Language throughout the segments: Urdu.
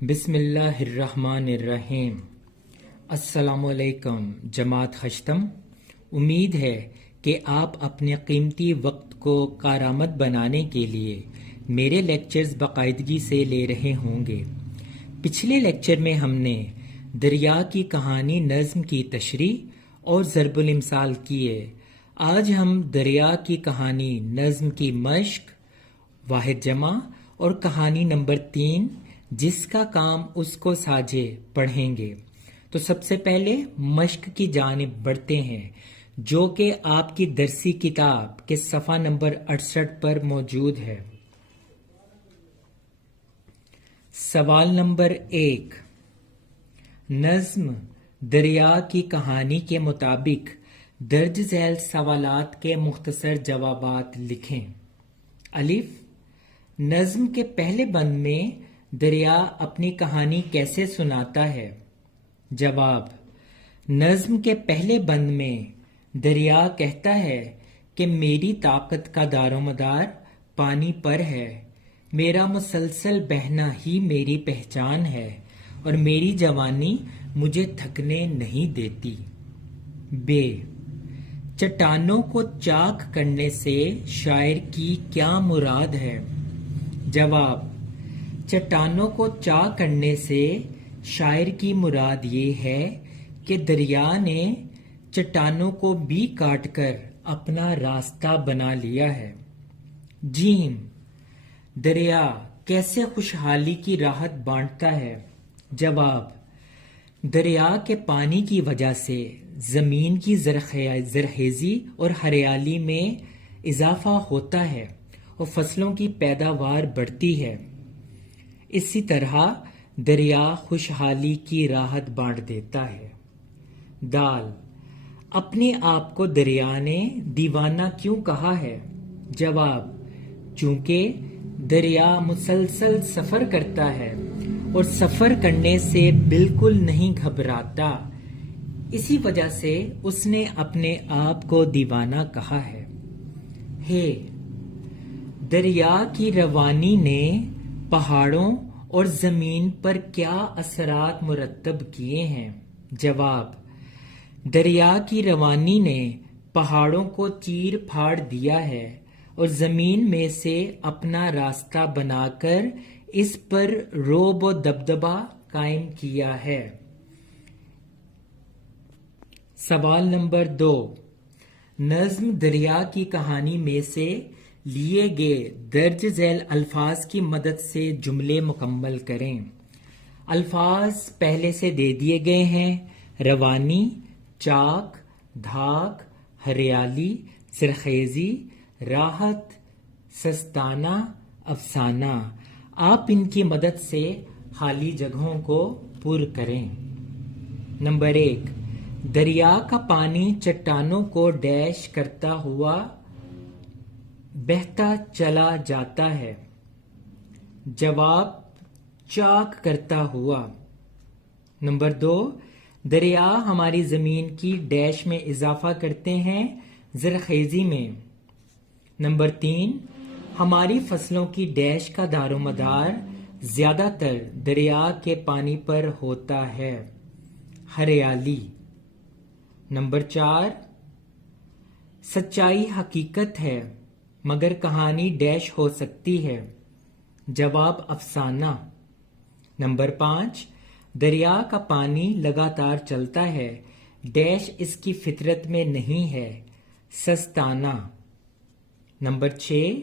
بسم اللہ الرحمن الرحیم۔ السلام علیکم جماعت خشتم، امید ہے کہ آپ اپنے قیمتی وقت کو کارآمد بنانے کے لیے میرے لیکچرز باقاعدگی سے لے رہے ہوں گے۔ پچھلے لیکچر میں ہم نے دریا کی کہانی نظم کی تشریح اور ضرب الامثال کیے۔ آج ہم دریا کی کہانی نظم کی مشق، واحد جمع اور کہانی نمبر 3 جس کا کام اس کو ساجے پڑھیں گے۔ تو سب سے پہلے مشق کی جانب بڑھتے ہیں، جو کہ آپ کی درسی کتاب کے صفحہ نمبر 68 پر موجود ہے۔ سوال نمبر 1، نظم دریا کی کہانی کے مطابق درج ذیل سوالات کے مختصر جوابات لکھیں۔ الف، نظم کے پہلے بند میں دریا اپنی کہانی کیسے سناتا ہے؟ جواب، نظم کے پہلے بند میں دریا کہتا ہے کہ میری طاقت کا دار و مدار پانی پر ہے، میرا مسلسل بہنا ہی میری پہچان ہے اور میری جوانی مجھے تھکنے نہیں دیتی۔ بے، چٹانوں کو چاک کرنے سے شاعر کی کیا مراد ہے؟ جواب، چٹانوں کو چاک کرنے سے شاعر کی مراد یہ ہے کہ دریا نے چٹانوں کو بھی کاٹ کر اپنا راستہ بنا لیا ہے۔ جیم، دریا کیسے خوشحالی کی راحت بانٹتا ہے؟ جواب، دریا کے پانی کی وجہ سے زمین کی زرخیزی اور ہریالی میں اضافہ ہوتا ہے اور فصلوں کی پیداوار بڑھتی ہے۔ اسی طرح دریا خوشحالی کی راحت بانٹ دیتا ہے۔ دال، اپنے آپ کو دریا نے دیوانہ کیوں کہا ہے؟ جواب، چونکہ دریا مسلسل سفر کرتا ہے اور سفر کرنے سے بالکل نہیں گھبراتا، اسی وجہ سے اس نے اپنے آپ کو دیوانہ کہا ہے۔ ہے، دریا کی روانی نے پہاڑوں اور زمین پر کیا اثرات مرتب کیے ہیں؟ جواب، دریا کی روانی نے پہاڑوں کو چیر پھاڑ دیا ہے اور زمین میں سے اپنا راستہ بنا کر اس پر رعب و دبدبہ قائم کیا ہے۔ سوال نمبر 2، نظم دریا کی کہانی میں سے لیے گئے درج ذیل الفاظ کی مدد سے جملے مکمل کریں۔ الفاظ پہلے سے دے دیے گئے ہیں: روانی، چاک، دھاک، ہریالی، زرخیزی، راحت، سستانہ، افسانہ۔ آپ ان کی مدد سے خالی جگہوں کو پر کریں۔ نمبر 1، دریا کا پانی چٹانوں کو ڈیش کرتا ہوا بہتا چلا جاتا ہے۔ جواب، چاک کرتا ہوا۔ نمبر 2، دریا ہماری زمین کی ڈیش میں اضافہ کرتے ہیں، زرخیزی میں۔ نمبر 3، ہماری فصلوں کی ڈیش کا دار و مدار زیادہ تر دریا کے پانی پر ہوتا ہے، ہریالی۔ نمبر 4، سچائی حقیقت ہے مگر کہانی ڈیش ہو سکتی ہے۔ جواب، افسانہ۔ نمبر 5، دریا کا پانی لگاتار چلتا ہے، ڈیش اس کی فطرت میں نہیں ہے، سستانہ۔ نمبر 6،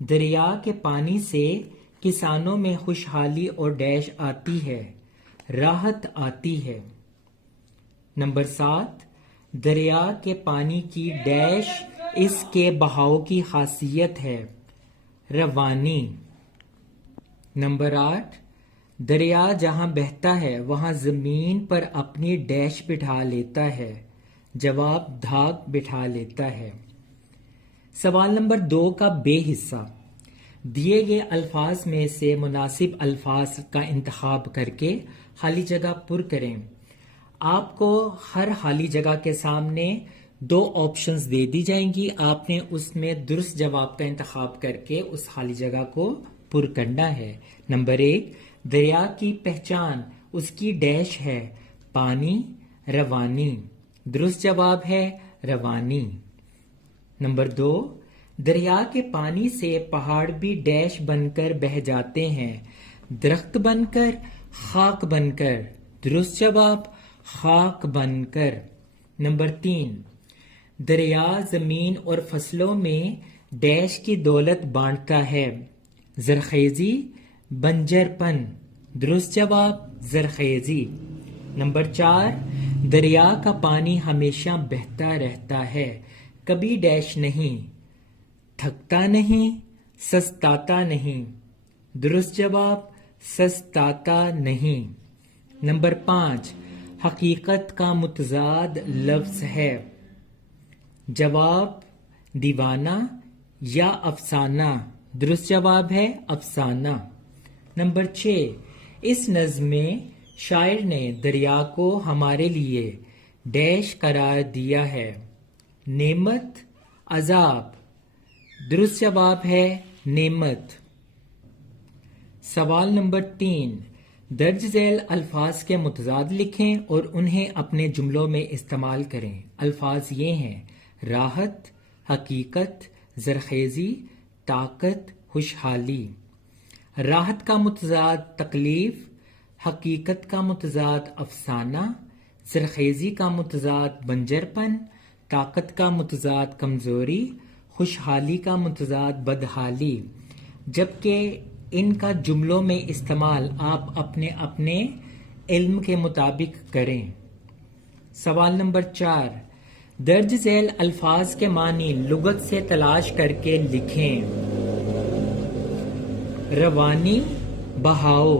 دریا کے پانی سے کسانوں میں خوشحالی اور ڈیش آتی ہے، راحت آتی ہے۔ نمبر 7، دریا کے پانی کی ڈیش اس کے بہاؤ کی خاصیت ہے، روانی۔ نمبر 8، دریا جہاں بہتا ہے وہاں زمین پر اپنی ڈیش بٹھا لیتا ہے، جواب، دھاک بٹھا لیتا ہے۔ سوال نمبر 2 کا بے حصہ، دیے گئے الفاظ میں سے مناسب الفاظ کا انتخاب کر کے خالی جگہ پر کریں۔ آپ کو ہر خالی جگہ کے سامنے 2 آپشنز دے دی جائیں گی، آپ نے اس میں درست جواب کا انتخاب کر کے اس خالی جگہ کو پر کرنا ہے۔ نمبر 1، دریا کی پہچان اس کی ڈیش ہے پانی روانی. درست جواب ہے روانی. نمبر 2 دریا کے پانی سے پہاڑ بھی ڈیش بن کر بہہ جاتے ہیں درخت بن کر خاک بن کر. درست جواب خاک بن کر. نمبر 3 دریا زمین اور فصلوں میں ڈیش کی دولت بانٹتا ہے زرخیزی بنجر پن. درست جواب زرخیزی. نمبر 4 دریا کا پانی ہمیشہ بہتا رہتا ہے کبھی ڈیش نہیں تھکتا نہیں سستاتا نہیں. درست جواب سستاتا نہیں. نمبر 5 حقیقت کا متضاد لفظ ہے جواب دیوانہ یا افسانہ. درست جواب ہے افسانہ. نمبر 6 اس نظم میں شاعر نے دریا کو ہمارے لیے ڈیش قرار دیا ہے نعمت عذاب. درست جواب ہے نعمت. سوال نمبر 3 درج ذیل الفاظ کے متضاد لکھیں اور انہیں اپنے جملوں میں استعمال کریں. الفاظ یہ ہیں راحت حقیقت زرخیزی طاقت خوشحالی. راحت کا متضاد تکلیف حقیقت کا متضاد افسانہ زرخیزی کا متضاد بنجرپن طاقت کا متضاد کمزوری خوشحالی کا متضاد بدحالی. جبکہ ان کا جملوں میں استعمال آپ اپنے اپنے علم کے مطابق کریں. سوال نمبر 4 درج ذیل الفاظ کے معنی لغت سے تلاش کر کے لکھیں. روانی بہاؤ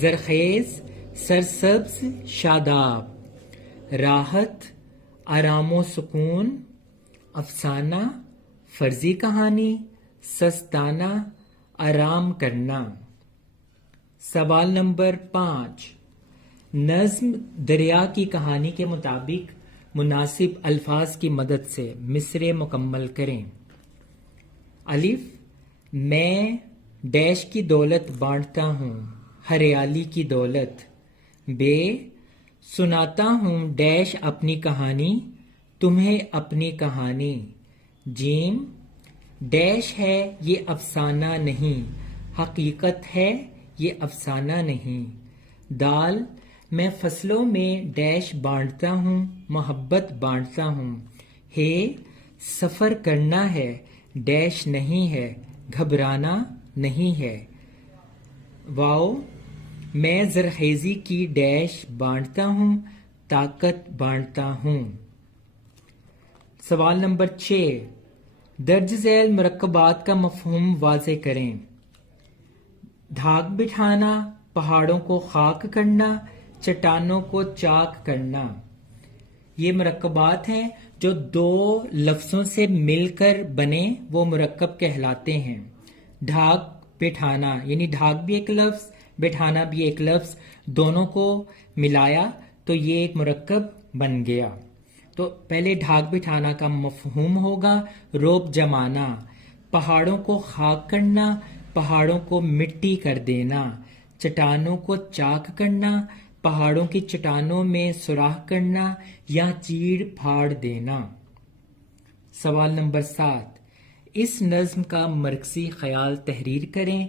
زرخیز سرسبز شاداب راحت آرام و سکون افسانہ فرضی کہانی سستانہ آرام کرنا. سوال نمبر 5 نظم دریا کی کہانی کے مطابق مناسب الفاظ کی مدد سے مصرعے مکمل کریں. الف میں ڈیش کی دولت بانٹتا ہوں ہریالی کی دولت. بے سناتا ہوں ڈیش اپنی کہانی تمہیں اپنی کہانی. جیم ڈیش ہے یہ افسانہ نہیں حقیقت ہے یہ افسانہ نہیں. دال میں فصلوں میں ڈیش بانٹتا ہوں محبت بانٹتا ہوں. ہے سفر کرنا ہے ڈیش نہیں ہے گھبرانا نہیں ہے. واو میں زرخیزی کی ڈیش بانٹتا ہوں طاقت بانٹتا ہوں. سوال نمبر 6 درج ذیل مرکبات کا مفہوم واضح کریں. ڈھاک بٹھانا پہاڑوں کو خاک کرنا چٹانوں کو چاک کرنا. یہ مرکبات ہیں جو دو لفظوں سے مل کر بنے وہ مرکب کہلاتے ہیں. ڈھاک بٹھانا یعنی ڈھاک بھی ایک لفظ بٹھانا بھی ایک لفظ دونوں کو ملایا تو یہ ایک مرکب بن گیا. تو پہلے ڈھاک بٹھانا کا مفہوم ہوگا روب جمانا پہاڑوں کو خاک کرنا پہاڑوں کو مٹی کر دینا. چٹانوں کو چاک کرنا پہاڑوں کی چٹانوں میں سوراخ کرنا یا چیڑ پھاڑ دینا. سوال نمبر 7 اس نظم کا مرکزی خیال تحریر کریں.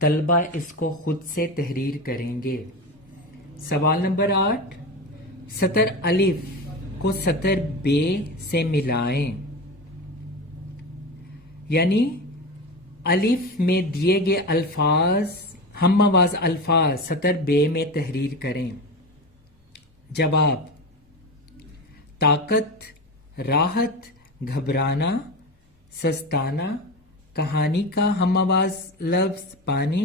طلبہ اس کو خود سے تحریر کریں گے. سوال نمبر 8 سطر الف کو سطر بے سے ملائیں یعنی الف میں دیے گئے الفاظ ہم آواز الفاظ سطر بے میں تحریر کریں. جواب طاقت راحت گھبرانا سستانہ کہانی کا ہم آواز لفظ پانی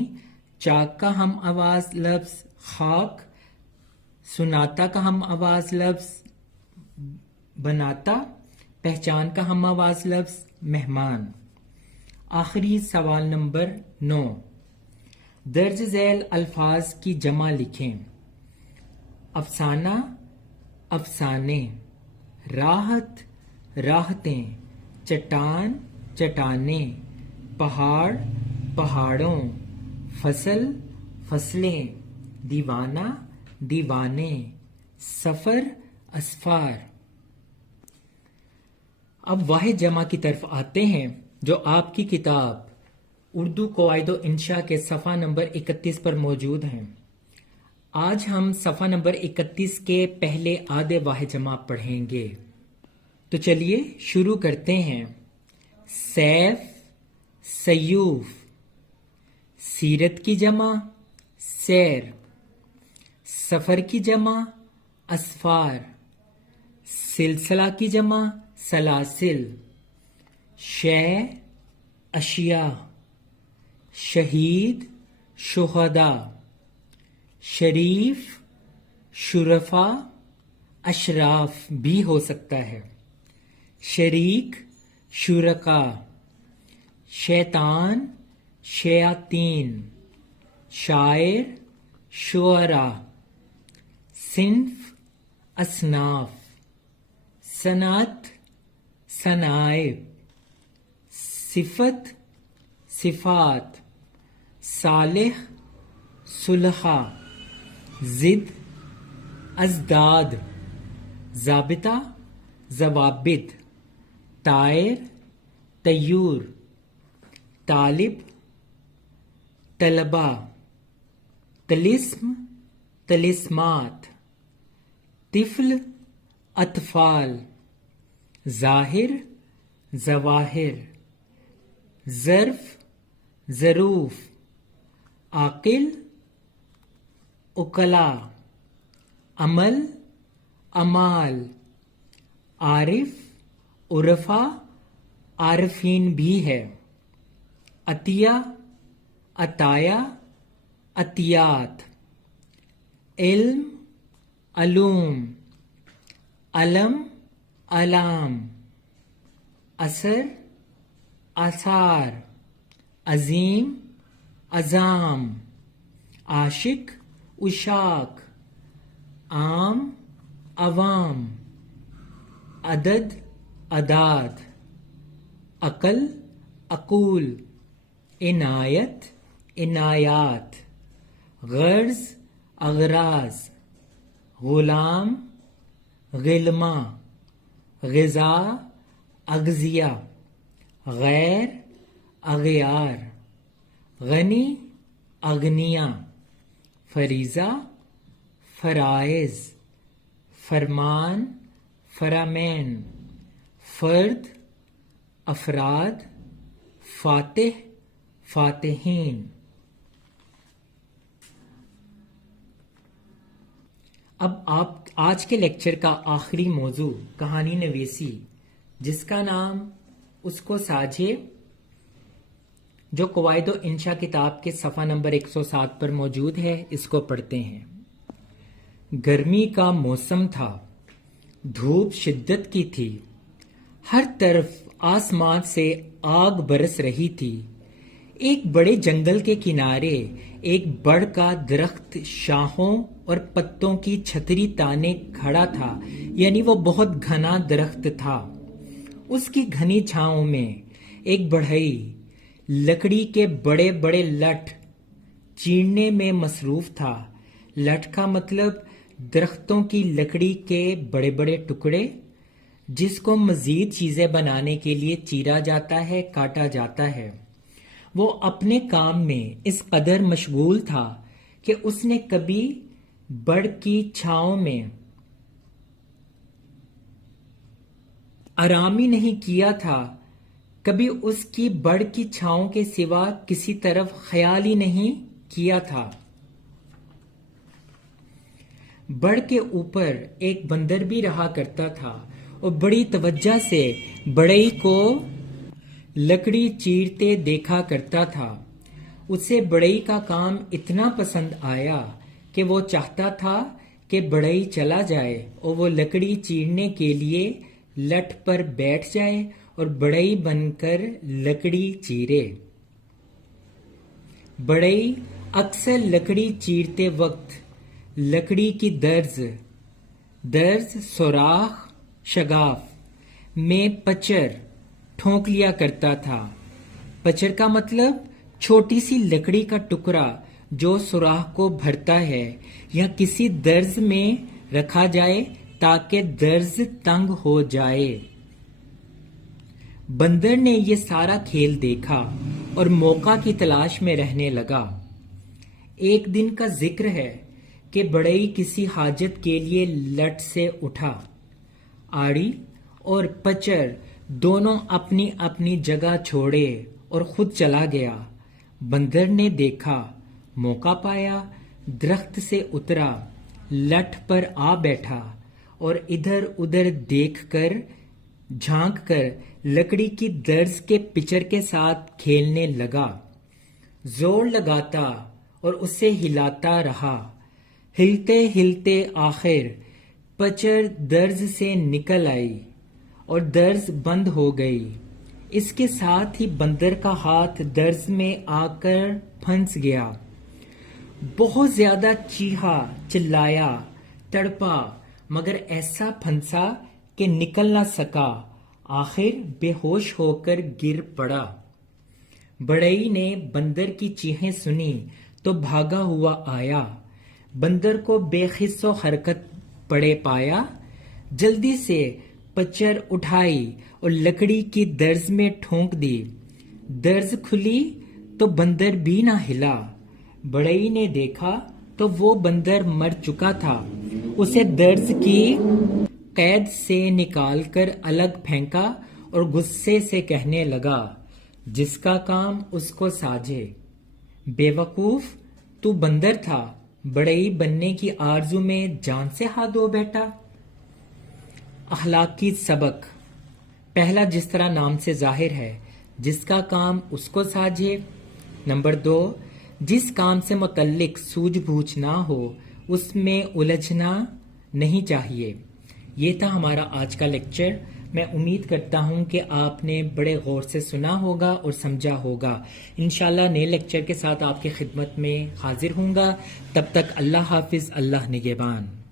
چاک کا ہم آواز لفظ خاک سناتا کا ہم آواز لفظ بناتا پہچان کا ہم آواز لفظ مہمان. آخری سوال نمبر 9 درج ذیل الفاظ کی جمع لکھیں. افسانہ افسانے راحت راحتیں چٹان چٹانیں پہاڑ پہاڑوں فصل فصلیں، دیوانہ، دیوانے، سفر، اسفار۔ اب واحد جمع کی طرف آتے ہیں جو آپ کی کتاب اردو قواعد و انشاء کے صفحہ نمبر 31 پر موجود ہیں۔ آج ہم صفحہ نمبر 31 کے پہلے آدھے واحد جمع پڑھیں گے، تو چلیے شروع کرتے ہیں۔ سیف، سیوف، سیرت کی جمع سیر، سفر کی جمع اسفار، سلسلہ کی جمع سلاسل، شے اشیاء، شہید شہداء، شریف شرفاء اشراف بھی ہو سکتا ہے، شریک شرکاء، شیطان شیاطین، شاعر شعراء، صنف اصناف، صنعت صنائف، صفت صفات، صالح صلحاء، ضد ازداد، ضابطہ ضوابط، طائر طیور، طالب طلباء، طلسم طلسمات، طفل اطفال، ظاہر ظواہر، ظرف ظروف، عاقل عقلاء، عمل اعمال، عارف عرفاء عارفین بھی ہے، عطیہ عطایا عطیات، علم علوم، علم علام، اثر آثار، عظیم عظام، عاشق عشاق، عام عوام، عدد اعداد، عقل عقول، عنایت عنایات، غرض اغراض، غلام غلماں، غذا اغذیہ، غیر اغیار، غنی اغنیاء، فریضہ فرائض، فرمان فرامین، فرد افراد، فاتح فاتحین۔ اب آپ آج کے لیکچر کا آخری موضوع کہانی نویسی، جس کا نام اس کو ساجھے، جو قواعد و انشاء کتاب کے صفحہ نمبر 107 پر موجود ہے، اس کو پڑھتے ہیں۔ گرمی کا موسم تھا، دھوپ شدت کی تھی، ہر طرف آسمان سے آگ برس رہی تھی۔ ایک بڑے جنگل کے کنارے ایک بڑ کا درخت شاخوں اور پتوں کی چھتری تانے کھڑا تھا، یعنی وہ بہت گھنا درخت تھا۔ اس کی گھنی چھاؤں میں ایک بڑھئی لکڑی کے بڑے بڑے لٹھ چیرنے میں مصروف تھا۔ لٹھ کا مطلب درختوں کی لکڑی کے بڑے بڑے ٹکڑے، جس کو مزید چیزیں بنانے کے لیے چیرا جاتا ہے، کاٹا جاتا ہے۔ وہ اپنے کام میں اس قدر مشغول تھا کہ اس نے کبھی بڑ کی چھاؤں میں آرام ہی نہیں کیا تھا، کبھی اس کی بڑ کی چھاؤں کے سوا کسی طرف خیال ہی نہیں کیا تھا۔ بڑ کے اوپر ایک بندر بھی رہا کرتا تھا اور بڑی توجہ سے بڑئی کو لکڑی چیرتے دیکھا کرتا تھا۔ اسے بڑئی کا کام اتنا پسند آیا کہ وہ چاہتا تھا کہ بڑئی چلا جائے اور وہ لکڑی چیرنے کے لیے لٹھ پر بیٹھ جائے اور بڑئی بن کر لکڑی چیرے۔ بڑئی اکثر لکڑی چیرتے وقت لکڑی کی درز سوراخ شگاف میں پچر ٹھونک لیا کرتا تھا۔ پچر کا مطلب چھوٹی سی لکڑی کا ٹکڑا جو سوراخ کو بھرتا ہے یا کسی درز میں رکھا جائے تاکہ درز تنگ ہو جائے۔ بندر نے یہ سارا کھیل دیکھا اور موقع کی تلاش میں رہنے لگا۔ ایک دن کا ذکر ہے کہ بڑئی کسی حاجت کے لیے لٹ سے اٹھا۔ آڑی اور پچر دونوں اپنی اپنی جگہ چھوڑے اور خود چلا گیا۔ بندر نے دیکھا، موقع پایا، درخت سے اترا، لٹ پر آ بیٹھا اور ادھر ادھر دیکھ کر جھانک کر لکڑی کی درز کے پچر کے ساتھ کھیلنے لگا۔ زور لگاتا اور اسے ہلاتا رہا۔ ہلتے ہلتے آخر پچر درز سے نکل آئی اور درز بند ہو گئی۔ اس کے ساتھ ہی بندر کا ہاتھ درز میں آ کر پھنس گیا۔ بہت زیادہ چیخا، چلایا، تڑپا، مگر ایسا پھنسا کہ نکل نہ سکا۔ آخر بے ہوش ہو کر گر پڑا۔ بڑئی نے بندر کی چیخیں سنی تو بھاگا ہوا آیا۔ بندر کو بے خس و حرکت پڑے پایا۔ جلدی سے پچر اٹھائی اور لکڑی کی درز میں ٹھونک دی۔ درز کھلی تو بندر بھی نہ ہلا۔ بڑئی نے دیکھا تو وہ بندر مر چکا تھا۔ اسے درز کی قید سے نکال کر الگ پھینکا اور غصے سے کہنے لگا، جس کا کام اس کو ساجھے۔ بے وقوف، تو بندر تھا، بڑئی بننے کی آرزو میں جان سے ہاتھ دھو بیٹھا۔ اخلاقی سبق: پہلا، جس طرح نام سے ظاہر ہے، جس کا کام اس کو ساجھے۔ نمبر 2، جس کام سے متعلق سوجھ بوجھ نہ ہو اس میں الجھنا نہیں چاہیے۔ یہ تھا ہمارا آج کا لیکچر۔ میں امید کرتا ہوں کہ آپ نے بڑے غور سے سنا ہوگا اور سمجھا ہوگا۔ انشاءاللہ نئے لیکچر کے ساتھ آپ کی خدمت میں حاضر ہوں گا۔ تب تک اللہ حافظ، اللہ نگہبان۔